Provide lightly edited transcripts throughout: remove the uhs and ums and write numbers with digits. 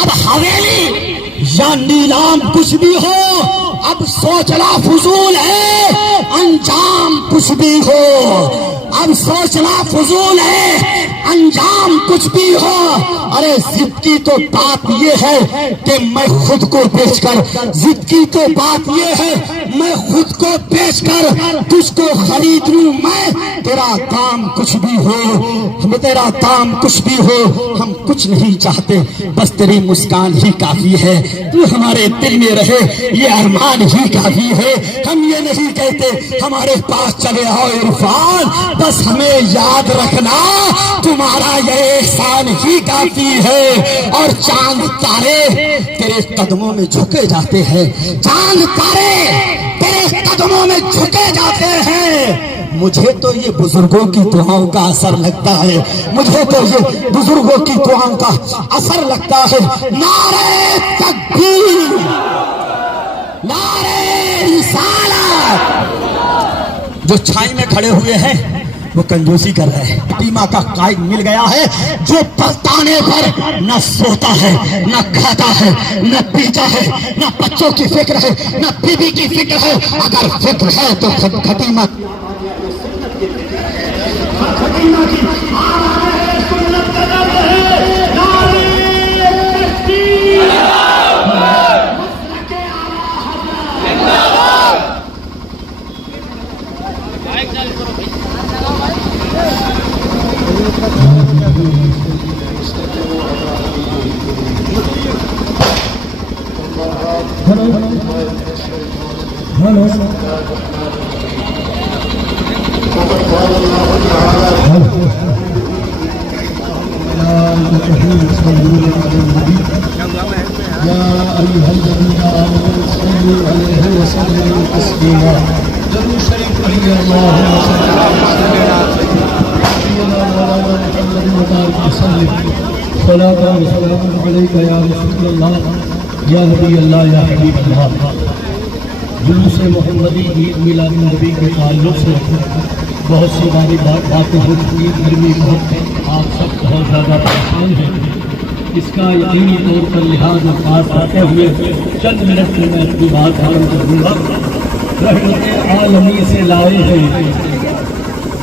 اب حویلی یا نیلام کچھ بھی ہو، اب سوچنا فضول ہے، انجام کچھ بھی ہو، اب سوچنا فضول ہے، انجام کچھ بھی ہو۔ ارے ضد کی تو بات یہ ہے کہ میں خود کو بیچ کر، ضد کی تو بات یہ ہے میں خود کو بیچ کر تجھ کو خرید لوں میں، تیرا کام کچھ بھی ہو، تیرا کام کچھ بھی ہو، ہم کچھ نہیں چاہتے، بس تیری مسکان ہی کافی ہے، تو ہمارے دل میں رہے یہ ارمان ہی کافی ہے۔ ہم یہ نہیں کہتے ہمارے پاس چلے آؤ عرفان، بس ہمیں یاد رکھنا تمہارا یہ احسان ہی کافی ہے۔ اور چاند تارے تیرے قدموں میں جھکے جاتے ہیں، چاند تارے تیرے قدموں میں جھکے جاتے ہیں۔ مجھے تو یہ بزرگوں کی دعاؤں کا اثر لگتا ہے، مجھے تو یہ بزرگوں کی دعاؤں کا اثر لگتا ہے۔ نعرہ تکبیر، نعرہ رسالت۔ جو چھائی میں کھڑے ہوئے ہیں وہ کنجوسی کر رہے ہیں، قیمہ کا قائد مل گیا ہے جو پلتانے پر نہ سوتا ہے، نہ کھاتا ہے، نہ پیتا ہے، نہ بچوں کی فکر ہے، نہ بیوی کی فکر ہے۔ اگر فکر ہے تو خٹیمہ یا نبی اللہ یا حبیب اللہ۔ جلوس محمدی عید میلاد النبی کے تعلق سے بہت سی باتیں ہو چکی، گرمی بہت ہے، آپ سب بہت زیادہ پریشان ہیں، اس کا یقینی طور پر لحاظ و پاس آتے ہوئے چند منٹ میں اپنی بات عالم کروں گا۔ رحمت عالمی سے لائے ہیں،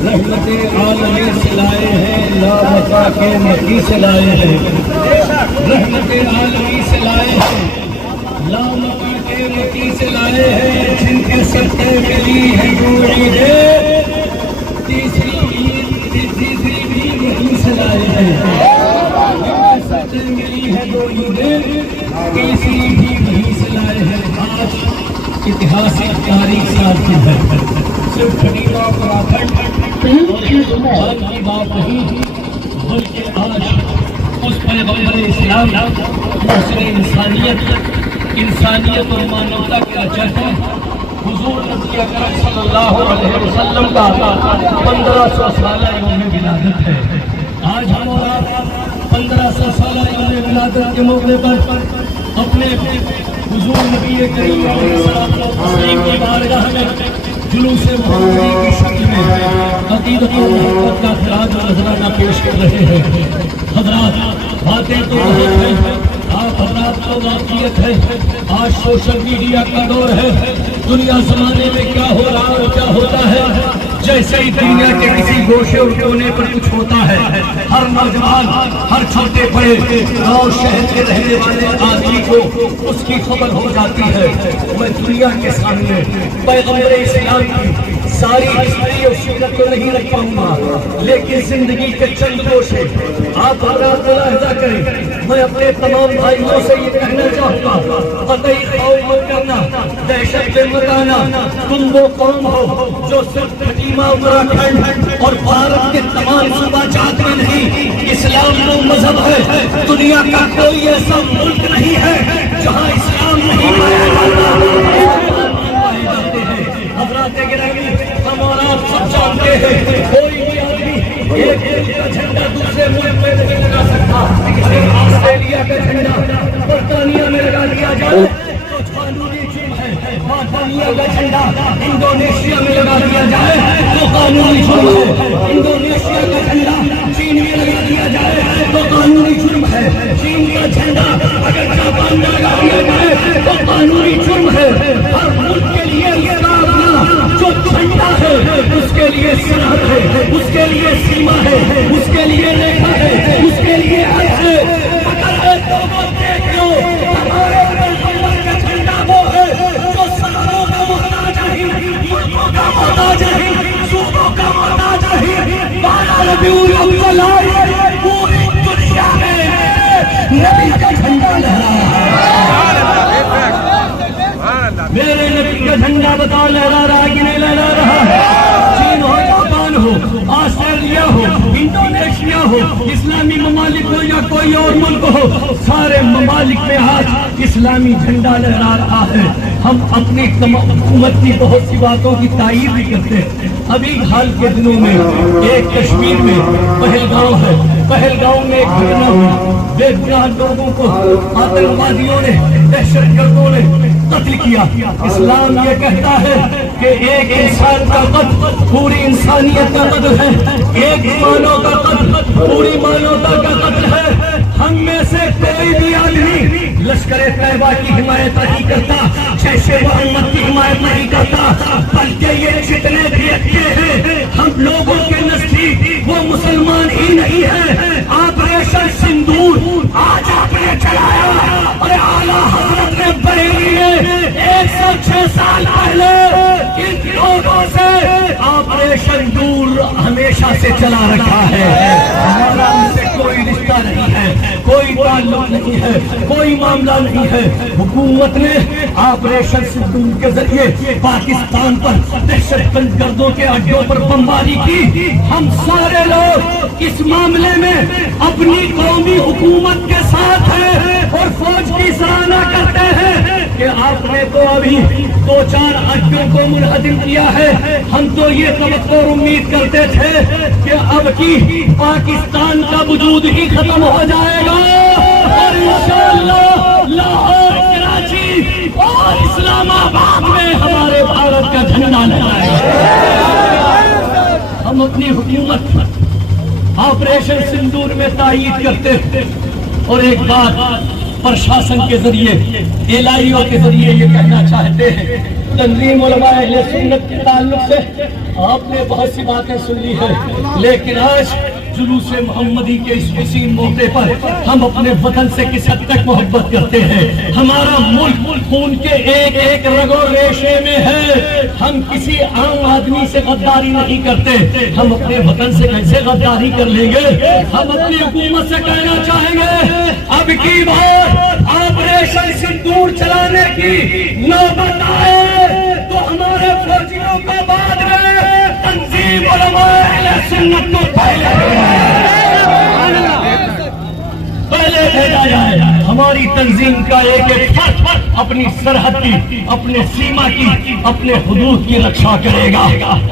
رحمت عالمی سے لائے ہیں، لا مکہ کے مکی سے لائے ہیں، رحمت عالمی سے لائے ہیں، لا مکہ کے مکی سے لائے ہیں، جن کے صدقے ملی ہے دو عیدیں، تیسری عید وہیں سے لائے ہیں، جن کے صدقے ملی ہے دو عیدیں، تیسری بھی وہیں سے لائے ہیں۔ آج اتہاسک تاریخ ساتھ ہے، صرف خلیفہ پراکھنڈ اور کی بات نہیں، بلکہ آج اس پیغمبر اسلام محسن انسانیت اور مانوتا کا چہرہ حضور نبی اکرم صلی اللہ علیہ وسلم کا 1500 سالہ یوم ولادت ہے۔ آج ہم اور آپ 1500 سالہ یوم ولادت کے موقع پر اپنے حضور نبی کریم علیہ السلام کی بارگاہ میں جلوس محمدی کی شکل میں عقیدت و محبت کا خراج و نذرانہ پیش کر رہے ہیں۔ حضرات باتیں تو بہت ہیں، آپ حضرات کو واقعیت ہے، آج سوشل میڈیا کا دور ہے، دنیا زمانے میں کیا ہو رہا اور کیا ہوتا ہے، جیسے ہی دنیا کے کسی گوشے اور کونے پر کچھ ہوتا ہے، ہر نوجوان، ہر چھوٹے بڑے گاؤں شہر کے رہنے والے آدمی کو اس کی خبر ہو جاتی ہے۔ میں دنیا کے سامنے پیغمبر اسلام کی ساری ہسٹری اور سیرت تو نہیں رکھ پاؤں گا، لیکن زندگی کے چند گوشے آپ حضرات ملاحظہ کریں۔ میں اپنے تمام بھائیوں سے یہ کہنا چاہوں گا، قطعی خوف مت کرنا، دہشت مت آنا۔ تم وہ قوم ہو جو صرف خٹیمہ اتراکھنڈ اور بھارت کے تمام صوبہ جات میں نہیں، اسلام وہ مذہب ہے، دنیا کا کوئی ایسا ملک نہیں ہے جہاں اسلام نہیں پایا جاتا۔ حضرات گرامی، ہم اور آپ سب جانتے ہیں، کوئی بھی آدمی ایک ملک کا جھنڈا دوسرے ملک میں نہیں لگا سکتا۔ آسٹریلیا کا جھنڈا برطانیہ میں لگا دیا جائے تو قانونی جرم ہے، برطانیہ کا جھنڈا انڈونیشیا میں لگا دیا جائے تو قانونی جرم ہے، انڈونیشیا کا جھنڈا چین میں لگا دیا جائے تو قانونی جرم ہے، چین کا جھنڈا قانونی جرم ہے. ہر ملک کے لیے اس کا اپنا جو جھنڈا ہے اس کے لیے سرحد ہے, اس کے لیے سیما ہے, اس کے لیے ریکھا ہے, اس کے لیے حد ہے. اگر ایک لوگوں دیکھ لو ہمارے پیغمبر کا جھنڈا وہ ہے جو سرحدوں کا محتاج نہیں, ملکوں کا محتاج نہیں, صوبوں کا محتاج نہیں. 12 ربیع الاول آئے پوری دنیا میں نبی کا جھنڈا لہرا میرے نبی کا جھنڈا بتا لہرا رہا کہ نہیں لہرا رہا ہے. چین ہو, جاپان ہو, آسٹریلیا ہو, انڈونیشیا ہو, اسلامی ممالک ہو یا کوئی اور ملک ہو, سارے ممالک میں آج اسلامی جھنڈا لہرا رہا ہے. ہم اپنی حکومت کی بہت سی باتوں کی تائید بھی کرتے ہیں. ابھی حال کے دنوں میں ایک کشمیر میں پہلگاؤں ہے, پہلگاؤں میں ایک گھٹنا ہوئی. بے گناہ لوگوں کو آتنکوادیوں نے, دہشت گردوں نے قتل کیا. اسلام یہ کہتا ہے کہ ایک انسان کا قتل پوری انسانیت کا قتل ہے, ایک مانو کا قتل پوری مانوتا کا قتل ہے. ہم میں سے کوئی بھی آدمی لشکر طیبہ کی حمایت نہیں کرتا, جیش محمد کی حمایت نہیں کرتا, بلکہ یہ جتنے بھی اچھے ہیں ہم لوگوں کے نزدیک وہ مسلمان ہی نہیں ہے. آپریشن سندور آج آپ نے چلایا اور اعلیٰ حضرت نے بریلی میں 106 سال پہلے ان لوگوں سے آپریشن دور ہمیشہ سے چلا رکھا ہے. ہمارا ان سے کوئی رشتہ نہیں ہے, کوئی تعلق نہیں ہے, کوئی معاملہ نہیں ہے. حکومت نے آپریشن سندور کے ذریعے پاکستان پر دہشت گردوں کے اڈوں پر بمباری کی. ہم سارے لوگ اس معاملے میں اپنی قومی حکومت کے ساتھ ہیں اور فوج کی سراہنا کرتے ہیں کہ آپ نے تو ابھی 2-4 اڈوں کو منہدم کیا ہے. ہم تو یہ توقع اور امید کرتے تھے کہ اب کی پاکستان کا وجود ہی ختم ہو جائے گا اور انشاءاللہ لاہور, کراچی اور اسلام آباد میں ہمارے بھارت کا جھنڈا لہرائے گا. ہم اپنی حکومت آپریشن سندور میں تائید کرتے ہیں اور ایک بات پرشاسن کے ذریعے, الہیوں کے ذریعے یہ کہنا چاہتے ہیں. تنظیم علماء اہل سنت کے تعلق سے آپ نے بہت سی باتیں سن لی ہے, لیکن آج جلوس محمدی کے اس وسیع موقع پر ہم اپنے وطن سے کس حد تک محبت کرتے ہیں. ہمارا ملک خون کے ایک ایک رگ و ریشے میں ہے. ہم کسی عام آدمی سے غداری نہیں کرتے. ہم اپنے وطن سے کیسے غداری کر لیں گے؟ ہم اپنی حکومت سے کہنا چاہیں گے اب کی بار آپریشن سندور چلانے کی نوبت آئے تو ہمارے فوجیوں کو بعد میں, تنظیم علماء اہل سنت کو پہلے بھیجا جائے. ہماری تنظیم کا ایک ایک فرد اپنی سرحد کی, اپنے سیما کی, اپنے حدود کی رکشا کرے گا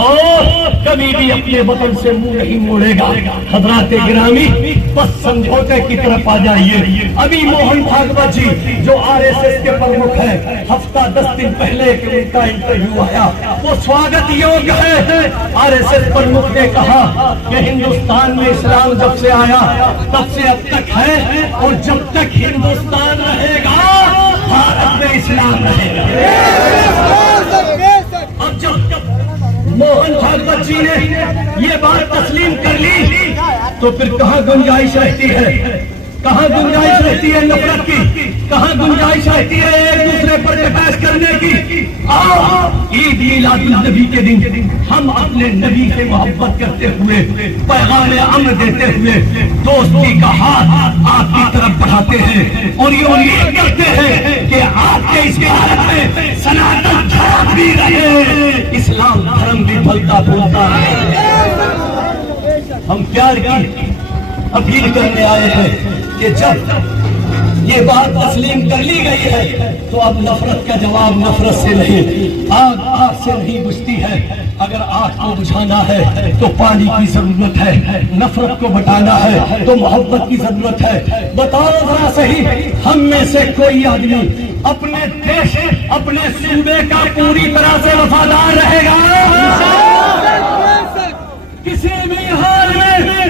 اور کبھی بھی اپنے وطن سے منہ نہیں موڑے گا. حضرات گرامی, بس سمجھوتے کی طرف آ جائیے. ابھی موہن بھاگوت جی جو RSS کے پرمکھ ہیں, ہفتہ 10 دن پہلے کہ ان کا انٹرویو آیا, وہ سواگت یوگ ہے. RSS پرمکھ نے کہا کہ ہندوستان میں اسلام جب سے آیا تب سے اب تک ہے اور جب تک ہندوستان رہے گا بھارت میں اسلام رہے گا. اب جب موہن بھاگوت جی نے یہ بات تسلیم کر لی تو پھر کہاں گنجائش رہتی ہے, کہاں گنجائش رہتی ہے نفرت کی, کہاں گنجائش رہتی ہے ایک دوسرے پر بحث کرنے کی. آؤ عید میلاد النبی کے دن ہم اپنے نبی سے محبت کرتے ہوئے, پیغام امن دیتے ہوئے دوستی کا ہاتھ آپ کی طرف بڑھاتے ہیں اور یہ امید کرتے ہیں کہ آپ کے اس بھارت میں سناتن دھرم بھی رہے, اسلام دھرم بھی پھلتا پھولتا رہے. ہم پیار کی اپیل کرنے آئے ہیں کہ جب یہ بات تسلیم کر لی گئی ہے تو اب نفرت کا جواب نفرت سے نہیں, آگ سے نہیں بجھتی ہے. اگر آگ کو بجھانا ہے تو پانی کی ضرورت ہے, نفرت کو بٹانا ہے تو محبت کی ضرورت ہے. بتاؤ ذرا صحیح, ہم میں سے کوئی آدمی اپنے دیش, اپنے صوبے کا پوری طرح سے وفادار رہے گا؟ کسی بھی حال میں,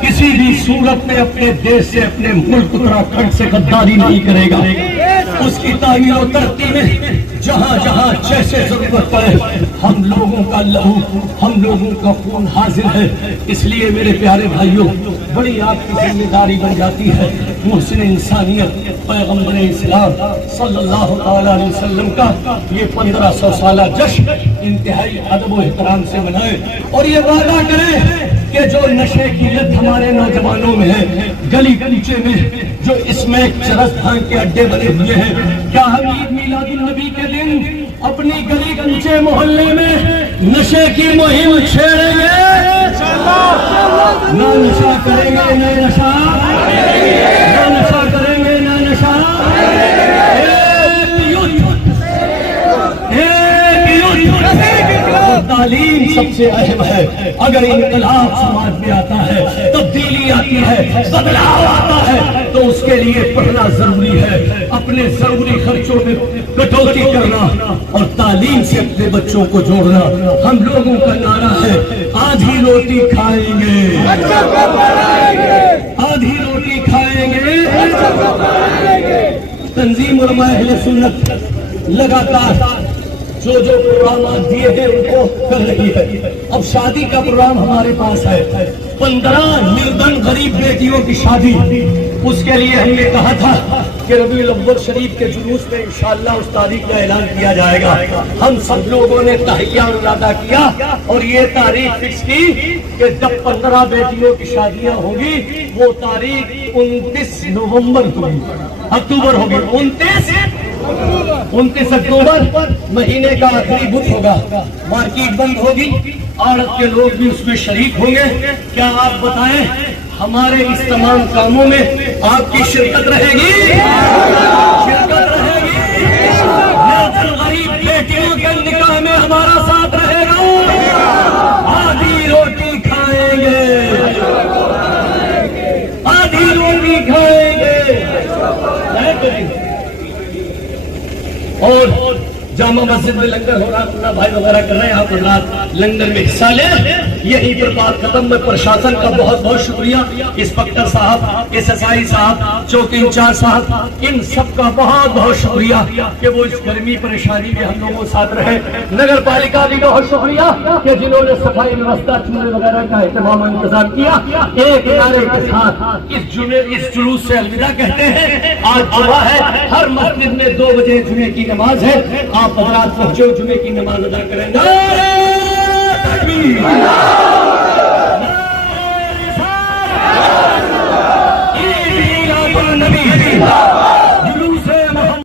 کسی بھی صورت میں اپنے دیش سے, اپنے ملک اتراکھنڈ سے غداری نہیں کرے گا. اس کی تعمیر و ترقی میں جہاں جہاں جیسے ضرورت پڑے ہم لوگوں کا لہو ہم لوگوں کا خون حاضر ہے. اس لیے میرے پیارے بھائیوں بڑی آپ کی ذمہ داری بن جاتی ہے محسن انسانیت پیغمبر اسلام صلی اللہ علیہ وسلم کا یہ 1500 سالہ جشن انتہائی ادب و احترام سے منائے اور یہ وعدہ کریں کہ جو نشے کی لت ہمارے نوجوانوں میں ہے گلی گلیچے میں جو اس میں چرس بھانگ کے اڈے بنے ہوئے ہیں کیا ہم عید میلاد النبی کے دن اپنی گلی گلیچے محلے میں نشے کی مہم چھیڑیں گے نہ نشہ کریں گے نہ نشہ کریں گے نہ نشہ تعلیم سب سے اہم ہے اگر انقلاب سماج میں آتا ہے تبدیلی آتی ہے بدلاؤ آتا ہے تو اس کے لیے پڑھنا ضروری ہے اپنے ضروری خرچوں میں کٹوتی کرنا اور تعلیم سے اپنے بچوں کو جوڑنا ہم لوگوں کا نعرہ ہے آدھی روٹی کھائیں گے آدھی روٹی کھائیں گے. تنظیم علماء اہل سنت لگاتار جو پروگرامات دیے ہیں ان کو کر رہی ہے. اب شادی کا پروگرام ہمارے پاس ہے 15 نردن غریب بیٹیوں کی شادی. اس کے لیے ہم نے کہا تھا کہ ربیع الاول شریف کے جلوس میں انشاءاللہ اس تاریخ کا اعلان کیا جائے گا. ہم سب لوگوں نے تہیہ اور ارادہ کیا اور یہ تاریخ فکس کی کہ جب 15 بیٹیوں کی شادیاں ہوں گی وہ تاریخ 29 نومبر ہوگی اکتوبر ہوگی 29 اکتوبر مہینے کا آخری بدھ ہوگا. مارکیٹ بند ہوگی عورت کے لوگ بھی اس میں شریک ہوں گے. کیا آپ بتائیں ہمارے اس تمام کاموں میں آپ کی شرکت رہے گی شرکت رہے گی غریب بیٹیوں کے نکاح میں ہمارا ساتھ رہے گا آدھی روٹی کھائیں گے آدھی روٹی کھائیں گے. اور جامع مسجد میں لنگر ہو رہا اپنا بھائی وغیرہ کر رہے ہیں آپ حضرات لنگر میں حصہ لیں. یہیں پر بات ختم. میں پرشاسن کا بہت بہت شکریہ انسپکٹر صاحب ایس ایس آئی صاحب چوکی انچارج صاحب ان سب کا بہت بہت شکریہ کہ وہ اس گرمی پریشانی میں ہم لوگوں ساتھ رہے. نگر پالیکا بھی بہت شکریہ کہ جنہوں نے صفائی ویوستھا چولہے وغیرہ کا اہتمام و انتظام کیا. ایک ادارے کے ساتھ اس جلوس سے الوداع کہتے ہیں. آج جمعہ ہے ہر مسجد میں 2 بجے جمعے کی نماز ہے. آپ حضرات پہنچو جمعے کی نماز ادا کریں گے. نبی